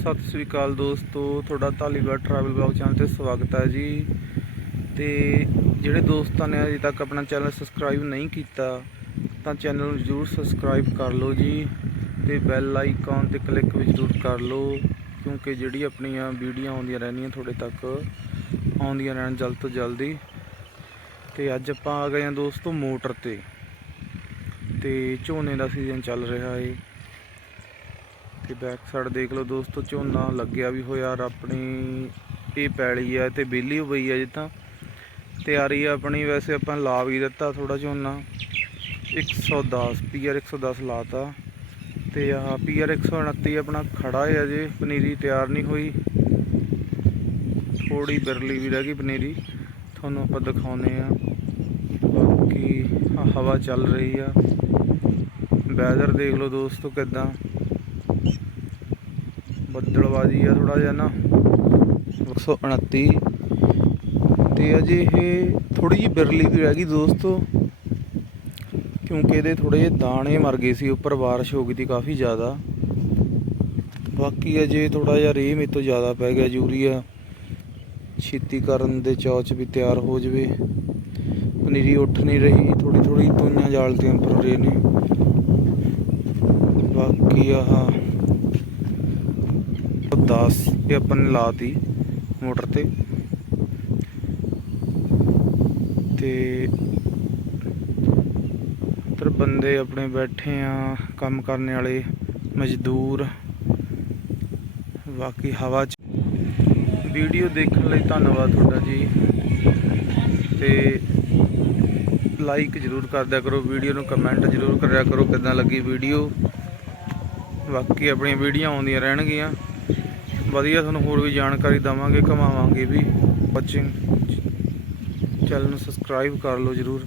ਸਤਿ ਸ੍ਰੀ ਅਕਾਲ ਦੋਸਤੋ, ਤੁਹਾਡਾ Dhaliwal travel blog channel ਤੇ ਸਵਾਗਤ ਹੈ ਜੀ। ਤੇ ਜਿਹੜੇ ਦੋਸਤਾਂ ਨੇ ਅਜੇ ਤੱਕ ਆਪਣਾ ਚੈਨਲ ਸਬਸਕ੍ਰਾਈਬ ਨਹੀਂ ਕੀਤਾ, ਤਾਂ ਚੈਨਲ ਨੂੰ ਜਰੂਰ ਸਬਸਕ੍ਰਾਈਬ ਕਰ ਲਓ ਜੀ ਤੇ ਬੈਲ ਆਈਕਨ ਤੇ ਕਲਿੱਕ ਵੀ ਜਰੂਰ ਕਰ ਲਓ, ਕਿਉਂਕਿ ਜਿਹੜੀ ਆਪਣੀਆਂ ਵੀਡੀਓ ਆਉਂਦੀਆਂ ਰਹਿਣੀਆਂ ਤੁਹਾਡੇ ਤੱਕ, ਆਉਂਦੀਆਂ ਰਹਿਣ ਜਲਦ ਤੋਂ ਜਲਦੀ। ਤੇ ਅੱਜ ਆਪਾਂ ਆ ਗਏ ਹਾਂ ਦੋਸਤੋ ਮੋਟਰ ਤੇ। ਤੇ ਝੋਨੇ ਦਾ ਸੀਜ਼ਨ ਚੱਲ ਰਿਹਾ ਏ। ਤੇ ਬੈਕ ਸਾਈਡ ਦੇਖ ਲਓ ਦੋਸਤੋ, ਝੋਨਾ ਲੱਗਿਆ ਵੀ ਹੋਇਆ, ਔਰ ਆਪਣੀ ਇਹ ਪੈਲੀ ਆ ਤੇ ਬੇਲੀ ਹੋ ਗਈ ਆ ਜਿੱਦਾਂ। ਤਿਆਰੀ ਆਪਣੀ, ਵੈਸੇ ਆਪਾਂ ਲਾ ਵੀ ਦਿੱਤਾ ਥੋੜਾ ਝੋਨਾ। 110 ਪੀਆਰ 110 ਲਾਤਾ। ਤੇ ਆਹ ਪੀਆਰ 129 ਆਪਣਾ ਖੜਾ ਹੈ ਅਜੇ ਪਨੀਰੀ ਤਿਆਰ ਨਹੀਂ ਹੋਈ। ਥੋੜੀ ਬਿਰਲੀ ਵੀ ਰਹਿ ਗਈ ਪਨੀਰੀ। ਤੁਹਾਨੂੰ ਆਪਾਂ ਦਿਖਾਉਨੇ ਆ ਬਾਕੀ ਹਵਾ ਚੱਲ ਰਹੀ ਆ। ਵੈਦਰ ਦੇਖ ਲਓ ਦੋਸਤੋ ਕਿਦਾਂ। ਬੱਦਲਬਾਜੀ ਆ ਥੋੜਾ ਜਿਹਾ ਨਾ। 129 ਤੇ ਅਜੇ ਇਹ ਥੋੜੀ ਜਿਹੀ ਬਿਰਲੀ ਵੀ ਰਹਿ ਗਈ ਦੋਸਤੋ। ਕਿਉਂਕਿ ਇਹਦੇ ਥੋੜੇ ਜਿਹੇ ਦਾਣੇ ਮਰ ਗਏ ਸੀ, ਉੱਪਰ ਬਾਰਿਸ਼ ਹੋ ਗਈ ਸੀ ਕਾਫੀ ਜ਼ਿਆਦਾ। ਬਾਕੀ ਅਜੇ ਥੋੜਾ ਜਿਹਾ ਰੇਹ ਮੇਰੇ ਤੋਂ ਜ਼ਿਆਦਾ ਪੈ ਗਿਆ ਯੂਰੀਆ। ਛੇਤੀ ਕਰਨ ਦੇ ਚੌਚ ਵੀ ਤਿਆਰ ਹੋ ਜਵੇ। ਪਨੀਰੀ ਉੱਠ ਨਹੀਂ ਰਹੀ ਥੋੜੀ ਥੋੜੀ ਤੋਈਆਂ ਜਾਲਤੀਆਂ ਪਰ ਰੇ ਨੇ। ਬਾਕੀ ਆਹ 10 ਇਹ ਆਪਾਂ ਨੇ ਲਾਤੀ ਮੋਟਰ ਤੇ। ਤੇ ਉੱਧਰ ਬੰਦੇ ਆਪਣੇ ਬੈਠੇ ਆ, ਕੰਮ ਕਰਨ ਵਾਲੇ, ਮਜ਼ਦੂਰ। ਬਾਕੀ ਹਵਾ ਚ ਵੀਡੀਓ ਦੇਖਣ ਲਈ ਧੰਨਵਾਦ ਤੁਹਾਡਾ ਜੀ। ਤੇ ਲਾਈਕ ਜਰੂਰ ਕਰ ਦਿਆ ਕਰੋ ਵੀਡੀਓ ਨੂੰ ਕਮੈਂਟ ਜਰੂਰ ਕਰਿਆ ਕਰੋ ਕਿੱਦਾਂ ਲੱਗੀ ਵੀਡੀਓ ਬਾਕੀ ਆਪਣੀਆਂ ਵੀਡੀਓ ਆਉਂਦੀਆਂ ਰਹਿਣਗੀਆਂ। ਵਧੀਆ, ਤੁਹਾਨੂੰ ਹੋਰ ਵੀ ਜਾਣਕਾਰੀ ਦਵਾਂਗੇ, ਘਮਾਵਾਂਗੇ ਵੀ। ਵਾਚਿੰਗ ਚੈਨਲ ਨੂੰ ਸਬਸਕ੍ਰਾਈਬ ਕਰ ਲਓ ਜਰੂਰ।